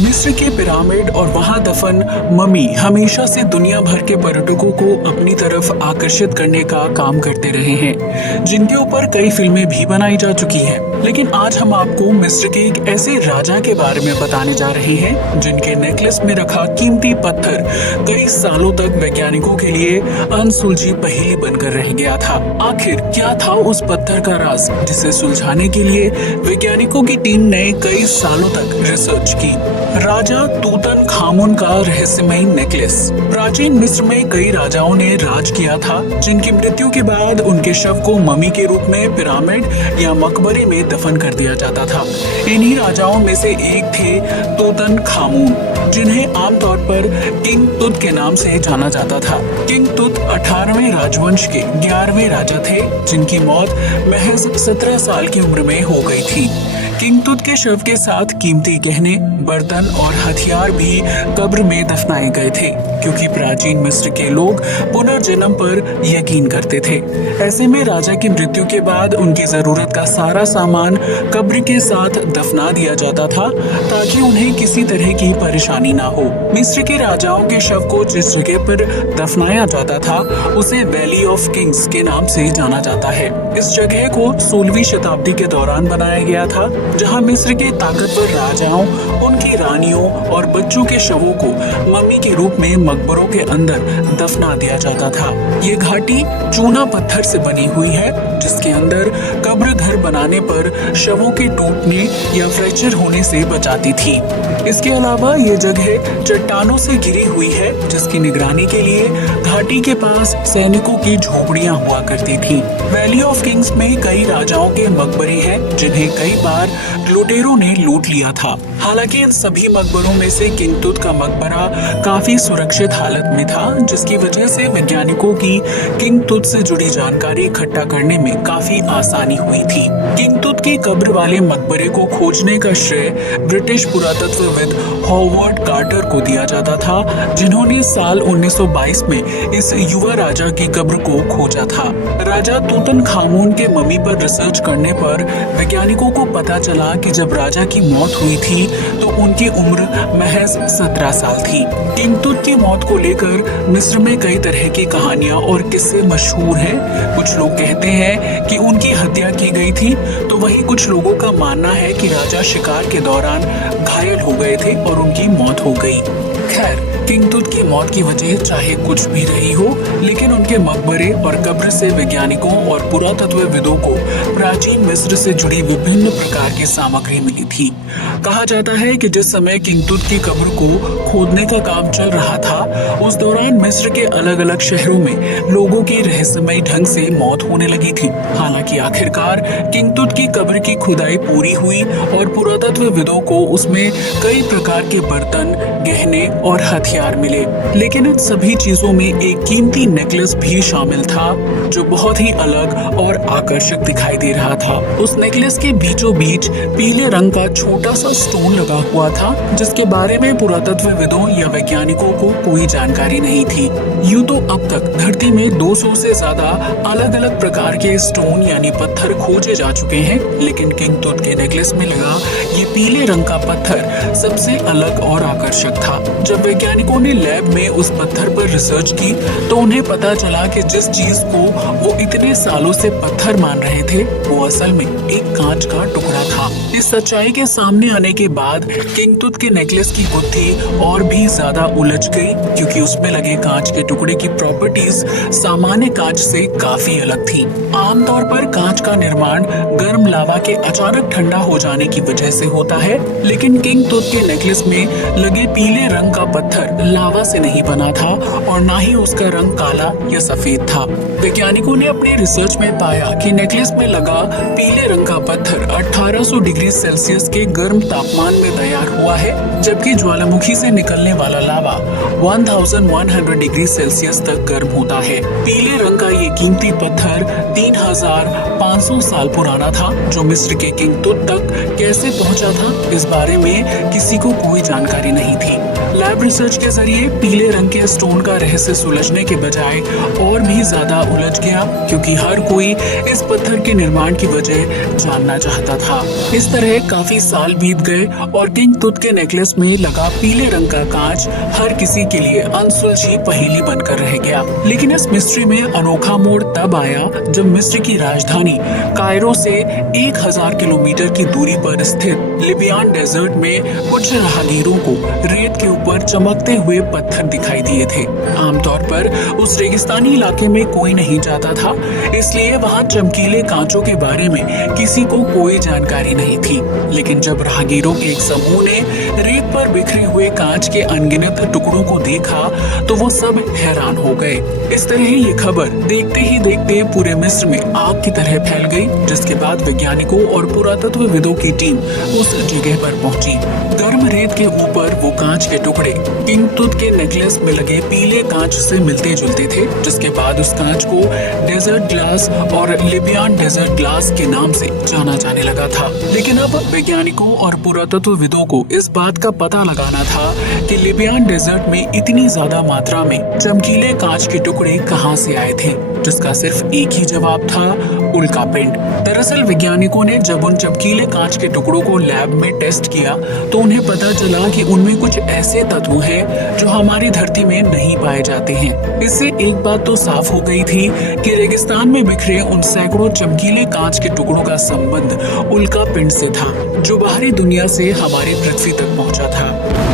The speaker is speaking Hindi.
मिस्र के पिरामिड और वहां दफन ममी हमेशा से दुनिया भर के पर्यटकों को अपनी तरफ आकर्षित करने का काम करते रहे हैं, जिनके ऊपर कई फिल्में भी बनाई जा चुकी हैं। लेकिन आज हम आपको मिस्र के एक ऐसे राजा के बारे में बताने जा रहे हैं जिनके नेकलेस में रखा कीमती पत्थर कई सालों तक वैज्ञानिकों के लिए अनसुलझी पहेली बनकर रह गया था। आखिर क्या था उस पत्थर का राज, जिसे सुलझाने के लिए वैज्ञानिकों की टीम ने कई सालों तक रिसर्च की। राजा तूतन खामुन का रहस्यमय नेकलेस। प्राचीन मिस्र में कई राजाओं ने राज किया था, जिनकी मृत्यु के बाद उनके शव को ममी के रूप में पिरामिड या मकबरे में दफन कर दिया जाता था। इन्हीं राजाओं में से एक थे तूतन खामुन, जिन्हें आमतौर पर किंग तुत के नाम से जाना जाता था। किंग तुत 18वें राजवंश के 11वें राजा थे, जिनकी मौत महज 17 साल की उम्र में हो गई थी। किंग तुत के शव के साथ कीमती गहने, बर्तन और हथियार भी कब्र में दफनाए गए थे, क्योंकि प्राचीन मिस्र के लोग पुनर्जन्म पर यकीन करते थे। ऐसे में राजा की मृत्यु के बाद उनकी जरूरत का सारा सामान कब्र के साथ दफना दिया जाता था, ताकि उन्हें किसी तरह की परेशानी ना हो। मिस्र के राजाओं के शव को जिस जगह पर दफनाया जाता था, उसे वैली ऑफ किंग्स के नाम से जाना जाता है। इस जगह को 16वीं शताब्दी के दौरान बनाया गया था, जहां मिस्र के ताकतवर राजाओं, उनकी रानियों और बच्चों के शवों को मम्मी के रूप में मकबरों के अंदर दफना दिया जाता था। ये घाटी चूना पत्थर से बनी हुई है, जिसके अंदर कब्र घर बनाने पर शवों के टूटने या फ्रैक्चर होने से बचाती थी। इसके अलावा ये जगह चट्टानों से घिरी हुई है, जिसकी निगरानी के लिए घाटी के पास सैनिकों की झोपड़ियां हुआ करती थी। वैली ऑफ किंग्स में कई राजाओं के मकबरे हैं, जिन्हें कई बार लुटेरों ने लूट लिया था। हालांकि इन सभी मकबरों में से किंग तुत का मकबरा काफी सुरक्षित हालत में था, जिसकी वजह से वैज्ञानिकों की किंग तुत से जुड़ी जानकारी इकट्ठा करने में काफी आसानी हुई थी। किंग तुत की कब्र वाले मकबरे को खोजने का श्रेय ब्रिटिश पुरातत्वविद हॉवर्ड कार्टर को दिया जाता था, जिन्होंने साल 1922 में इस युवा राजा की कब्र को खोजा था। राजा तूतन खामून के मम्मी पर रिसर्च करने पर वैज्ञानिकों को पता चला कि जब राजा की मौत हुई थी तो उनकी उम्र महज 17 साल थी। किंग तुत की मौत को लेकर मिस्र में कई तरह की कहानियां और किस्से मशहूर हैं। कुछ लोग कहते हैं कि उनकी हत्या की गई थी, तो वहीं कुछ लोगों का मानना है कि राजा शिकार के दौरान घायल हो गए थे और उनकी मौत हो गई। खैर, किंग तुत की मौत की वजह चाहे कुछ भी रही हो, लेकिन उनके मकबरे और कब्र से वैज्ञानिकों और पुरातत्वविदों को प्राचीन मिस्र से जुड़ी विभिन्न प्रकार की सामग्री मिली थी। कहा जाता है कि जिस समय किंग तुत की कब्र को खोदने का काम चल रहा था, उस दौरान मिस्र के अलग अलग शहरों में लोगों की रहस्यमय ढंग से मौत होने लगी थी। हालांकि आखिरकार किंग तुत की कब्र की खुदाई पूरी हुई और पुरातत्वविदों को उसमें कई प्रकार के बर्तन, गहने और हथियार मिले। लेकिन इन सभी चीजों में एक कीमती नेकलेस भी शामिल था, जो बहुत ही अलग और आकर्षक दिखाई दे रहा था। उस नेकलेस के बीचों बीच पीले रंग का छोटा सा स्टोन लगा हुआ था, जिसके बारे में पुरातत्वविदों या वैज्ञानिकों को कोई जानकारी नहीं थी। यूं तो अब तक धरती में 200 से ज्यादा अलग अलग प्रकार के स्टोन यानी पत्थर खोजे जा चुके हैं, लेकिन किंग तुत के नेकलेस में लगा ये पीले रंग का पत्थर सबसे अलग और आकर्षक था। जब वैज्ञानिकों ने लैब में उस पत्थर पर रिसर्च की, तो उन्हें पता चला कि जिस चीज को वो इतने सालों से पत्थर मान रहे थे, वो असल में एक कांच का टुकड़ा था। इस सच्चाई के सामने आने के बाद किंग तुत के नेकलेस की गुत्थी और भी ज्यादा उलझ गई, क्योंकि उसमें लगे कांच के टुकड़े की प्रॉपर्टीज सामान्य कांच से काफी अलग थी। आमतौर पर कांच का निर्माण गर्म लावा के अचानक ठंडा हो जाने की वजह से होता है, लेकिन किंग तुत के नेकलेस में लगे पीले रंग का पत्थर लावा से नहीं बना था और ना ही उसका रंग काला या सफेद था। वैज्ञानिकों ने अपने रिसर्च में पाया कि नेकलेस में लगा पीले रंग का पत्थर 1800 डिग्री सेल्सियस के गर्म तापमान में तैयार हुआ है, जबकि ज्वालामुखी से निकलने वाला लावा 1100 डिग्री सेल्सियस तक गर्म होता है। पीले रंग का ये कीमती पत्थर 3500 साल पुराना था, जो मिस्र के किंग तुत तक कैसे पहुंचा था, इस बारे में किसी को कोई जानकारी नहीं थी। लैब रिसर्च के जरिए पीले रंग के स्टोन का रहस्य सुलझने के बजाय और भी ज्यादा उलझ गया, क्योंकि हर कोई इस पत्थर के निर्माण की वजह जानना चाहता था। इस तरह तरह काफी साल बीत गए और किंग तुत के नेकलेस में लगा पीले रंग का कांच हर किसी के लिए अनसुलझी पहेली बनकर रह गया। लेकिन इस मिस्ट्री में अनोखा मोड़ तब आया जब मिस्र की राजधानी कायरो से 1000 किलोमीटर की दूरी पर स्थित लिबियान डेजर्ट में कुछ राहगीरों को रेत के ऊपर चमकते हुए पत्थर दिखाई दिए थे। आमतौर पर उस रेगिस्तानी इलाके में कोई नहीं जाता था, इसलिए वहां चमकीले कांचों के बारे में किसी को कोई जानकारी नहीं थी। लेकिन जब राहगीरों के एक समूह ने रेत पर बिखरे हुए कांच के अनगिनत टुकड़ों को देखा तो वो सब हैरान हो गए। इस तरह ये खबर देखते ही देखते पूरे मिस्र में आग की तरह फैल गई, जिसके बाद वैज्ञानिकों और पुरातत्वविदों की टीम उस जगह पर पहुंची। गर्म रेत के ऊपर वो कांच के टुकड़े किंग तुत के नेकलेस में लगे पीले कांच से मिलते जुलते थे, जिसके बाद उस कांच को डेजर्ट ग्लास और लिबियान डेजर्ट ग्लास के नाम से जाना जाने लगा था। लेकिन अब वैज्ञानिकों और पुरातत्वविदों को इस बात का पता लगाना था कि लिबियान डेजर्ट में इतनी ज्यादा मात्रा में चमकीले कांच के टुकड़े कहां से आए थे, जिसका सिर्फ एक ही जवाब था, उल्का पिंड। दरअसल वैज्ञानिकों ने जब उन चमकीले कांच के टुकड़ों को लैब में टेस्ट किया तो उन्हें पता चला कि उनमें कुछ ऐसे तत्व हैं जो हमारी धरती में नहीं पाए जाते हैं। इससे एक बात तो साफ हो गई थी कि रेगिस्तान में बिखरे उन सैकड़ों चमकीले कांच के टुकड़ों का संबंध उल्का पिंड से था, जो बाहरी दुनिया से हमारी पृथ्वी तक पहुंचा था।